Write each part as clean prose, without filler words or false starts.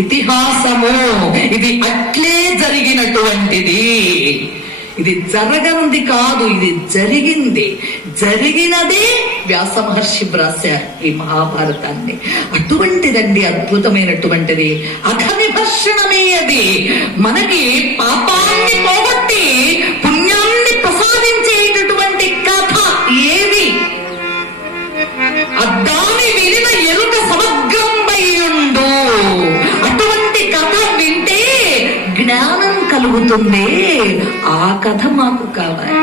ఇతిహాసము ఇది అట్లే జరిగినటువంటిది. ఇది జరగంది కాదు, ఇది జరిగింది. జరిగినదే వ్యాస మహర్షి వ్రాశారు ఈ మహాభారతాన్ని. అటువంటిదండి, అద్భుతమైనటువంటిది. అఘనిభర్షణమే అది. మనకి పాపాన్ని పోగొట్టి పుణ్యాన్ని ప్రసాదించేటటువంటి కథ ఏది? అద్దాని వినిన ఎరుక సమగ్రంబయ్యుండు. అటువంటి కథ వింటే జ్ఞానం కలుగుతుంది. ఆ కథ మాకు కావాలి.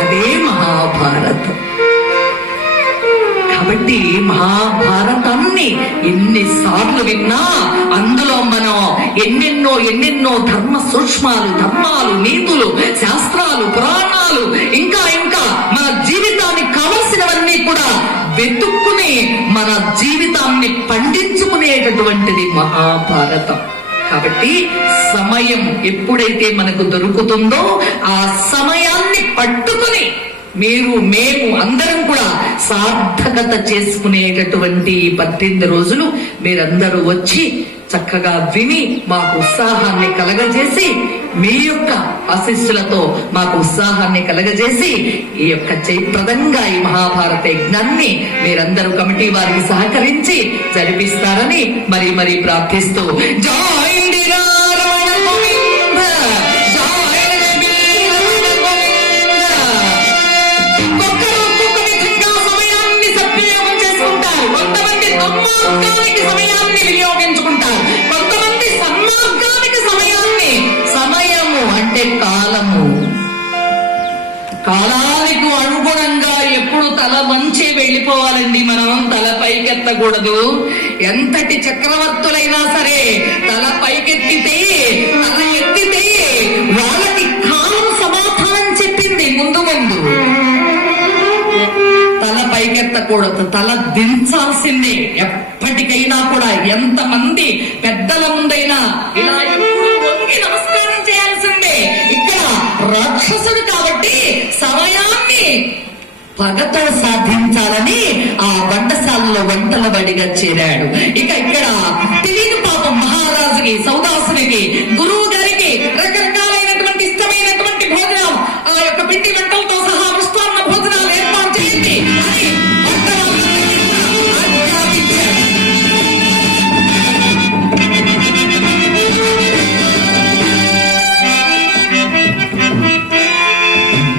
అదే మహాభారతం. కాబట్టి మహాభారతాన్ని ఎన్నిసార్లు విన్నా అందులో మనం ఎన్నెన్నో ధర్మ సూక్ష్మాలు, ధర్మాలు, నీతులు, శాస్త్రాలు, పురాణాలు, ఇంకా మన జీవితానికి కావలసినవన్నీ కూడా వెతుక్కుని మన జీవితాన్ని పండించుకునేటటువంటిది మహాభారతం. కాబట్టి సమయం ఎప్పుడైతే మనకు దొరుకుతుందో ఆ సమయాన్ని పట్టుకుని మీరు, మేము అందరం కూడా సార్థకత చేసుకునేటటువంటి 18 రోజులు మీరందరూ వచ్చి చక్కగా విని మాకు ఉత్సాహాన్ని కలగజేసి, మీ యొక్క ఆశీస్సులతో మాకు ఉత్సాహాన్ని కలగజేసి ఈ యొక్క జయప్రదంగా ఈ మహాభారత యజ్ఞాన్ని మీరందరూ కమిటీ వారికి సహకరించి జరిపిస్తారని మరీ ప్రార్థిస్తూ జై సమయాన్ని వినియోగించుకుంటారు, కొంతమంది సన్మార్గానికి సమయము అంటే కాలానికి అనుగుణంగా ఎప్పుడు తల వంచి వెళ్ళిపోవాలండి. మనం తల పైకెత్తకూడదు. ఎంతటి చక్రవర్తులైనా సరే తల పైకెత్తితే, తల ఎత్తితే వాళ్ళకి కాలం సమాధానం చెప్పింది. ముందు తల పైకెత్తకూడదు, తల దించాల్సిందే. ఎప్పటికైనా కూడా ఎంతమంది పెద్దల ముందైనా ఇలా ఎప్పుడు వంగి నమస్కారం చేయాల్సిందే. ఇక్కడ రాక్షసుడు కాబట్టి సమయాన్ని పగతో సాధించాలని ఆ వంటశాలలో వంటల బడిగా చేరాడు. ఇక ఇక్కడ తెలియని పాపం మహారాజుకి, సౌదాసునికి, గురువు గారికి రకరకాలైనటువంటి ఇష్టమైనటువంటి భోజనం, ఆ యొక్క పిండి వంటలతో సహా మృష్టాన్న భోజనాలు ఏర్పాటు చేయండి అని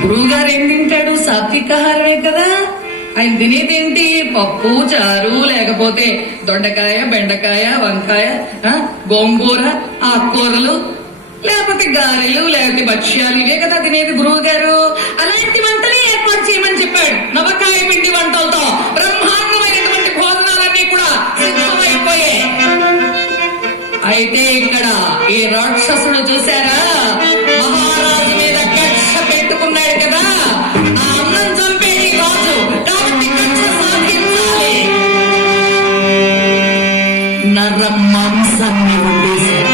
గురువుగారు ఏం తింటాడు? సాత్వికాహారమే కదా. ఆయన తినేదేంటి? పప్పు, చారు, లేకపోతే దొండకాయ, బెండకాయ, వంకాయ, గోంగూర, ఆకుకూరలు, లేకపోతే గారెలు, లేకపోతే భక్ష్యాలు, ఇవే కదా తినేది గురువు గారు. అలాంటి వంటలే ఏర్పాటు చేయమని చెప్పాడు. నవకాయ పిండి వంటలతో బ్రహ్మాండమైనటువంటి భోజనాలన్నీ కూడా సిద్ధమైపోయాయి. అయితే ఇక్కడ ఈ రాక్షసుడు చూశారా, మహారాజు మీద కక్ష పెట్టుకున్నాడు కదా. ఆ అన్నం చంపేది రాజు కాబట్టి కక్ష సాధించాలి. నర మాంసాన్ని వండేశారు.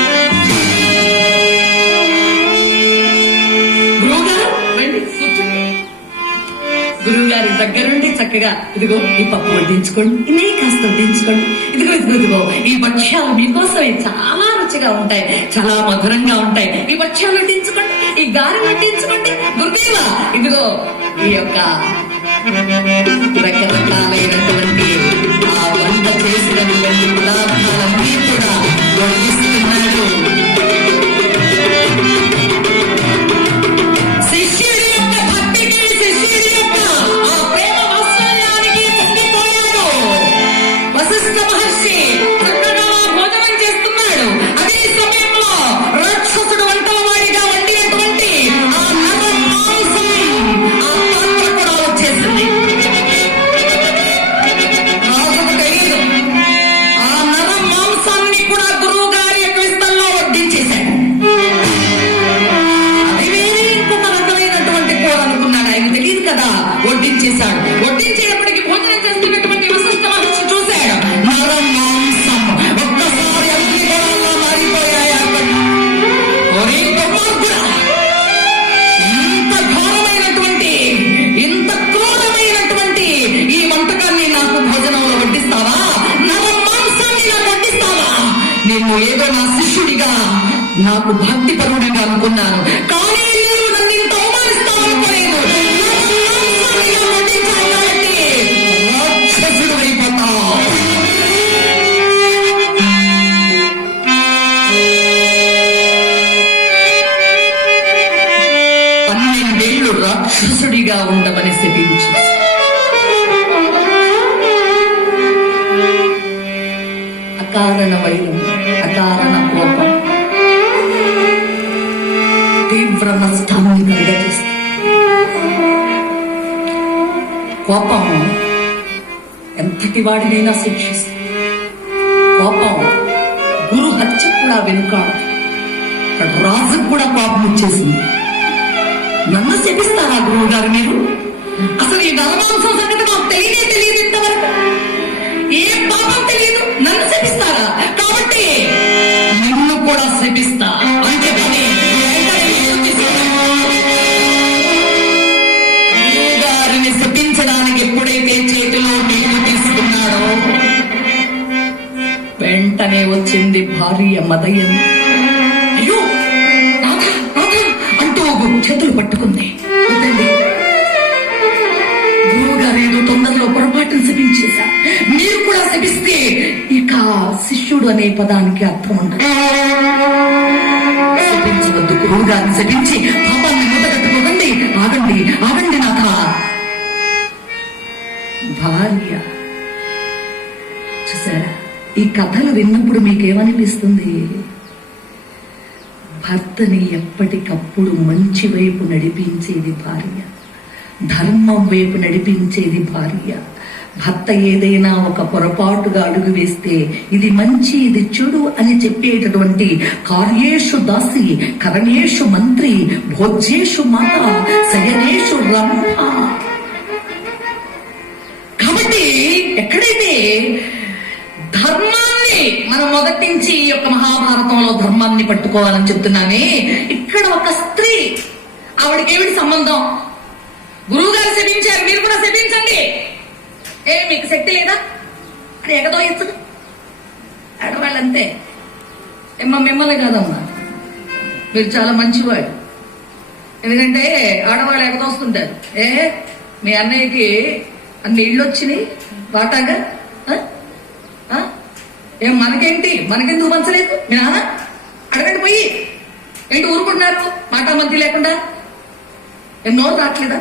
గురువుగారు దగ్గరుండి చక్కగా ఇదిగో ఈ పప్పు వడ్డించుకోండి, ఇదే కాస్త వడ్డించుకోండి, ఇదిగో ఈ భక్ష్యాలు మీకోసమే చాలా రుచిగా ఉంటాయి, చాలా మధురంగా ఉంటాయి, ఈ భక్ష్యాలు వడ్డించుకోండి, ఈ గారె వడ్డించుకోండి. గురుదేవ ఇదిగో ఈ యొక్క రకరకాలైనటువంటి ఆ వంట చేసినటువంటి పదార్థాలన్నీ కూడా వడ్డిస్తున్నాడు. నరం ఏదో నా శిష్యుడిగా, నాకు భక్తి పరుడిగా అనుకున్నాను. కానీ మీరు నన్ను ఇంత అవమానిస్తామనుకోలేదు. రాక్షసుడు అయిపోతావు. 12 ఏళ్ళు రాక్షసుడిగా ఉండమని శపించి అకారణ వైరం, అకారణ కోపం తీవ్ర నష్టాన్ని కలుగజేస్తుంది. కోపం ఎంతటి వాడినైనా శిక్షిస్తుంది. కోపం గురు హత్య కూడా వెనుకాడు. రాజుకు కూడా కోపం వచ్చేసింది. నన్ను శపిస్తారా గురువు గారు మీరు? అసలు ఈ నలమాంసం సంగతి నాకు తెలియదు. ఇంతవరకు ఏ పాపం తెలియదు, నన్ను శపిస్తారా? కాబట్టి నిన్ను కూడా శపిస్తా అని చెప్పని గురువు గారిని శపించడానికి ఎప్పుడైతే చేతిలో నీళ్లు తీసుకున్నాడో వెంటనే వచ్చింది భార్య మదయం. అయ్యో అంటూ చేతులు పట్టుకుంది. గురువు గారు ఏదో తొందరలో పొరపాటును శపించేశా. మీరు కూడా శపిస్తే ఇక శిష్యుడు అనే పదానికి అర్థం ఉండదు. శపించవద్దు. గురువు గారిని శపించి పాపాన్ని మూటగట్టుకోకండి. ఆగండి ఆగండి నాథ. భార్య చూసారా, ఈ కథలు విన్నప్పుడు మీకేమనిపిస్తుంది? భర్తని ఎప్పటికప్పుడు మంచి వైపు నడిపించేది భార్య, ధర్మం వైపు నడిపించేది భార్య. భర్త ఏదైనా ఒక పొరపాటుగా అడుగు వేస్తే ఇది మంచి ఇది చెడు అని చెప్పేటటువంటి కార్యేషు దాసి, కరణేషు మంత్రి, భోజ్యేషు మాత, శయనేషు రంభ. కాబట్టి ఎక్కడైతే ధర్మాన్ని మనం మొదటి నుంచి ఈ యొక్క మహాభారతంలో ధర్మాన్ని పట్టుకోవాలని చెప్తున్నానే, ఇక్కడ ఒక స్త్రీ, ఆవిడకి ఏమిటి సంబంధం? గురువు గారు శపించారు, మీరు కూడా శపించండి. మీకు శక్తి లేదా అని ఎగదోయచ్చు. ఆడవాళ్ళంతే. మిమ్మల్ని కాదమ్మా, మీరు చాలా మంచివాడు. ఎందుకంటే ఆడవాళ్ళు ఎగదోస్తుంటారు. మీ అన్నయ్యకి అన్ని ఇళ్ళు వచ్చినాయి వాటాగా, మనకేంటి, మనకెందుకు పంచలేదు? మీ నాన్న అడగండి పోయి. ఏంటి ఊరుకుంటున్నారు మాట మంతి లేకుండా? నోరు రావట్లేదా?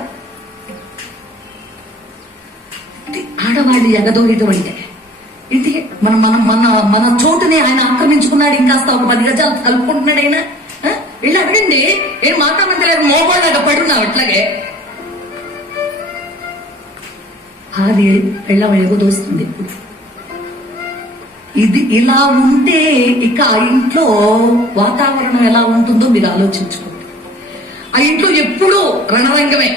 ఆడవాళ్ళు ఎగదోయడం అంటే ఏంటి? మన మన మన మన చోటుని ఆయన ఆక్రమించుకున్నాడు. ఇంకాస్త ఒక 10 గజాలు కలుపుకుంటున్నాడు ఆయన. వెళ్ళి అడగండి. ఏం మాట మంతి లేక మోగోళ్ళగా పడున్నావు ఇట్లాగే. అది వెళ్ళ ఎగదోస్తుంది. ఇది ఇలా ఉంటే ఇక ఆ ఇంట్లో వాతావరణం ఎలా ఉంటుందో మీరు ఆలోచించుకోండి. ఆ ఇంట్లో ఎప్పుడూ రణరంగమే.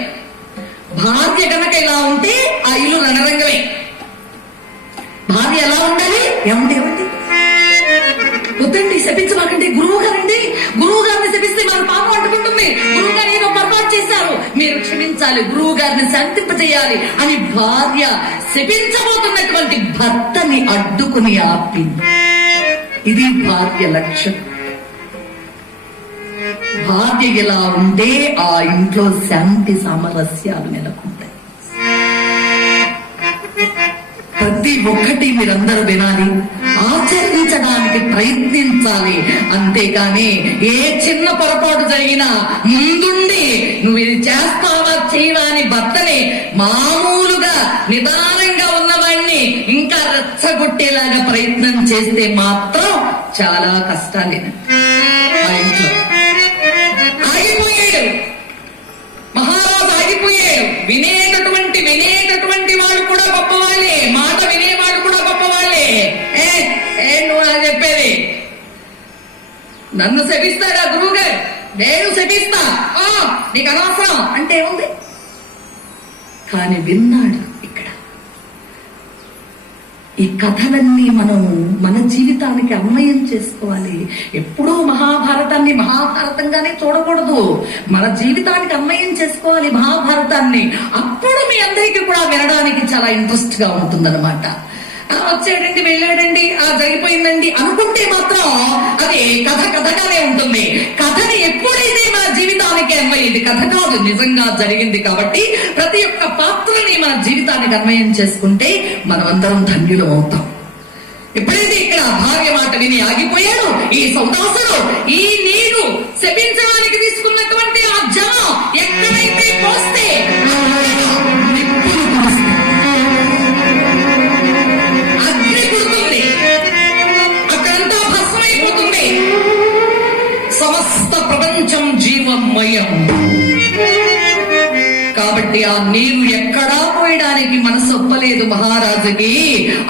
భార్య కనుక ఇలా ఉంటే ఆ ఇల్లు రణరంగమే. భార్య ఎలా ఉండాలి? ఏమండి వద్దండి, శపించమాకండి. గురువు గారండి, గురువు గారిని శపిస్తే మన పాపం అంటుకుంటుంది. గురువు గారు ఏదో పొరపాటు చేశారు, మీరు క్షమించాలి, గురువు గారిని శాంతింపజేయాలి అని భార్య శపించబోతున్నటువంటి భర్తని అడ్డుకుని ఆపింది. ఇది భార్య లక్ష్యం. భార్య ఎలా ఉంటే ఆ ఇంట్లో శాంతి సామరస్యాలు నెలకొంటాయి. ప్రతి ఒక్కటి మీరందరూ వినాలి, ఆచరించడానికి ప్రయత్నించాలి. అంతేకాని ఏ చిన్న పొరపాటు జరిగినా ముందుండి నువ్వు ఇది చేస్తావా చేయవా అని భర్తని మామూలుగా నిదానంగా ఉన్నవాడిని ఇంకా రెచ్చగొట్టేలాగా ప్రయత్నం చేస్తే మాత్రం చాలా కష్టాలే. ఆ ఇంట్లో ఆగిపోయాడు మహారాజు, ఆగిపోయాడు. వినేటటువంటి వాళ్ళు కూడా గొప్పవాళ్ళే, మాట వినేవాళ్ళు కూడా గొప్పవాళ్ళే. నువ్వు నాకు చెప్పేది, నన్ను శపిస్తాడా గురువు గారు? నేను శపిస్తా, నీకు అనవసరం అంటే ఉంది. కానీ విన్నాడు. ఇక్కడ ఈ కథలన్నీ మనం మన జీవితానికి అన్వయం చేసుకోవాలి. ఎప్పుడూ మహాభారతాన్ని మహాభారతంగానే చూడకూడదు. మన జీవితానికి అన్వయం చేసుకోవాలి మహాభారతాన్ని. అప్పుడు మీ అందరికీ కూడా వినడానికి చాలా ఇంట్రెస్ట్ గా ఉంటుందన్నమాట. వచ్చాడండి, వెళ్ళాడండి, జరిగిపోయింది జరిగిందండి అనుకుంటే మాత్రం అది కథ కథగానే ఉంటుంది. కథని ఎప్పుడైతే మన జీవితానికి అన్వయింది, కథ కాదు నిజంగా జరిగింది కాబట్టి ప్రతి ఒక్క పాత్రని మన జీవితానికి అన్వయం చేసుకుంటే మనం అందరం ధన్యులం అవుతాం. ఎప్పుడైతే ఇక్కడ భార్య మాట విని ఆగిపోయాడు ఈ సౌదాసుడు, ఈ నీరు శపించడానికి తీసుకున్నటువంటి ఆ జలం ఎక్కడైతే పోస్తే అగ్ని పుడుతుంది, అక్కడంతా భస్మైపోతుంది. సమస్త ప్రపంచం జీవమయం కాబట్టి ఆ నీరు ఎక్కడా పోయడానికి మనసు ఒప్పలేదు మహారాజుకి.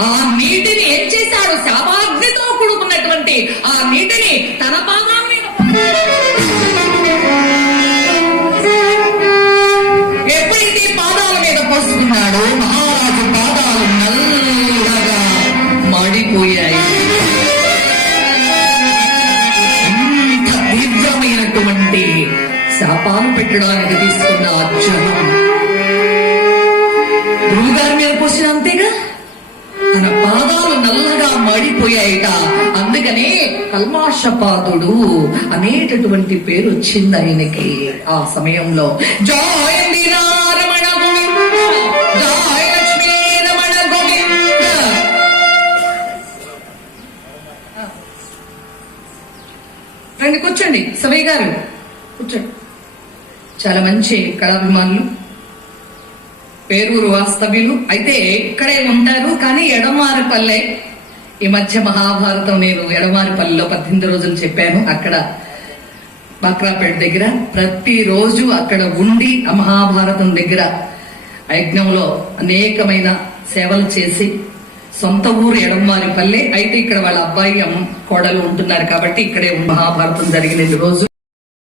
ఆ నీటిని ఏం చేశాడు, శాపాగ్నితో కూడుకున్నటువంటి ఆ నీటిని తన పాదాల మీద ఎప్పుడైతే పాదాల మీద పోసుకున్నాడో మహారాజు పాదాలు నల్లగా మాడిపోయాయి. ఇంత తీవ్రమైనటువంటి శాపాలు పెట్టడానికి తీసుకున్న అర్జునం గురువుగారి మీద పోసిన అంతేగా తన పాదాలు నల్లగా మాడిపోయాయిట. అందుకనే కల్మాషపాదుడు అనేటటువంటి పేరు వచ్చింది ఆయనకి. ఆ సమయంలో జయ రమణ గోవింద, జయ లక్ష్మీ రమణ గోవింద. రండి కూర్చోండి సవయ్య గారు, కూర్చోండి. చాలా మంచి కళాభిమానులు, పేరూరు వాస్తవ్యులు అయితే ఇక్కడే ఉంటారు. కానీ ఎడమారిపల్లె, ఈ మధ్య మహాభారతం నేను ఎడమారిపల్లెలో 18 రోజులు చెప్పాను. అక్కడ బాక్రాపేట దగ్గర ప్రతిరోజు అక్కడ ఉండి ఆ మహాభారతం దగ్గర యజ్ఞంలో అనేకమైన సేవలు చేసి సొంత ఊరు ఎడమారిపల్లె. అయితే ఇక్కడ వాళ్ళ అబ్బాయి కోడలు ఉంటున్నారు కాబట్టి ఇక్కడే మహాభారతం జరిగిన రోజు